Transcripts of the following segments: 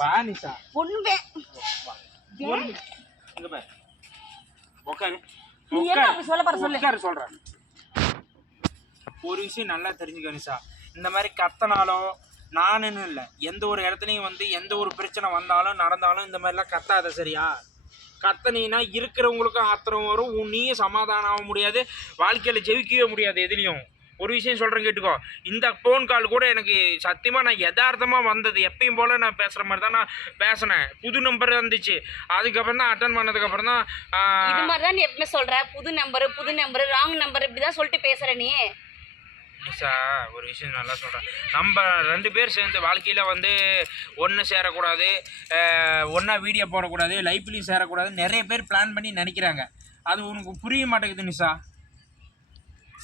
வா நிஷா. பொண்ணு ஒரு நிமிஷம். இங்க பாரு. உட்காரு நீ என்ன அப்படி சொல்ல போற சொல்லு. உட்காரு சொல்றேன் ஒரு விஷயம் நல்லா தெரிஞ்சுக்க நிஷா. இந்த மாதிரி கத்தனாலோ நானுன்னு இல்லை. எந்த ஒரு இடத்துலையும் வந்து எந்த ஒரு பிரச்சனை வந்தாலும் நடந்தாலும் இந்த மாதிரிலாம் கத்தாத சரியா? கத்தனீன்னா இருக்கிறவங்களுக்கும் ஆத்திரம் வரும். உன் நீயும் சமாதானம் ஆக முடியாது. வாழ்க்கையில் ஜெயிக்கவே முடியாது எதுலேயும். ஒரு விஷயம் சொல்கிறேன் கேட்டுக்கோ. இந்த ஃபோன் கால் கூட எனக்கு சத்தியமாக நான் யதார்த்தமாக வந்தது. எப்பயும் போல் நான் பேசுகிற மாதிரி தான் நான் பேசினேன். புது நம்பர் வந்துச்சு. அதுக்கப்புறம் தான் அட்டன் பண்ணதுக்கப்புறம் தான் இது மாதிரி தான் நீ எப்பவுமே சொல்ற. புது நம்பர் புது நம்பர் ராங் நம்பர் இப்படிதான் சொல்லிட்டு பேசுற நீ. நிஷா ஒரு விஷயம் நல்லா சொல்கிறேன் நம்ம ரெண்டு பேர் சேர்ந்து வாழ்க்கையில் வந்து ஒன்று சேரக்கூடாது ஒன்றா வீடியோ போடக்கூடாது லைஃப்லையும் சேரக்கூடாது நிறைய பேர் பிளான் பண்ணி நினைக்கிறாங்க. அது உனக்கு புரிய மாட்டேங்குது நிஷா.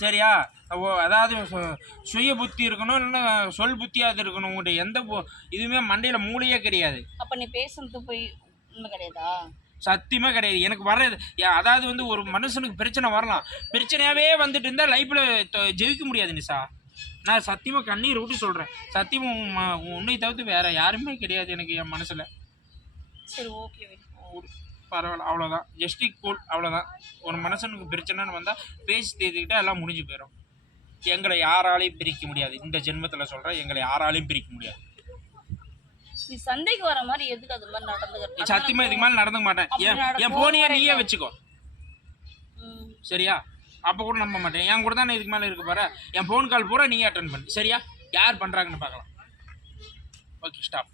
சரியா? ஓ அதாவது சுய புத்தி இருக்கணும் இல்லைன்னா சொல் புத்தியாவது இருக்கணும். உங்கள்கிட்ட எந்த இதுவுமே மண்டையில் மூளையே கிடையாது. அப்ப நீ பேசுறது போய் உண்மை கிடையாதா? சத்தியமாக கிடையாது. எனக்கு வர்றது அதாவது வந்து ஒரு மனுஷனுக்கு பிரச்சனை வரலாம். பிரச்சனையாகவே வந்துட்டு இருந்தால் லைஃப்பில் ஜெயிக்க முடியாது நிஷா. நான் சத்தியமாக கண்ணீர் விட்டு சொல்கிறேன் சத்தியமாக உன்னை தவிர்த்து வேற யாருமே கிடையாது எனக்கு என் மனசில். சரி ஓகே பரவாயில்ல அவ்வளோதான் ஜஸ்டிக் கூல் அவ்வளோதான் ஒரு மனுஷனுக்கு பிரச்சனைன்னு வந்தால் பேசி தேர்த்துக்கிட்டா எல்லாம் முடிஞ்சு போயிடும் எங்களை யாராலையும் பிரிக்க முடியாது. இந்த ஜென்மத்தில் சொல்கிறேன் எங்களை யாராலையும் பிரிக்க முடியாது. நீ சண்டைக்கு வர மாதிரி எதுக்கு அது மாதிரி நடந்துக்கிற சத்தியமாக இதுக்கு மேலே நடந்துக்க மாட்டேன். என் என் போனியை நீயே வச்சுக்கோ. சரியா? அப்போ கூட நம்ப மாட்டேன். என் கூட தானே இதுக்கு மேலே இருக்க போற? என் ஃபோன் கால் பூரா நீயே அட்டன் பண்ணு. சரியா? யார் பண்ணுறாங்கன்னு பார்க்கலாம். Okay stop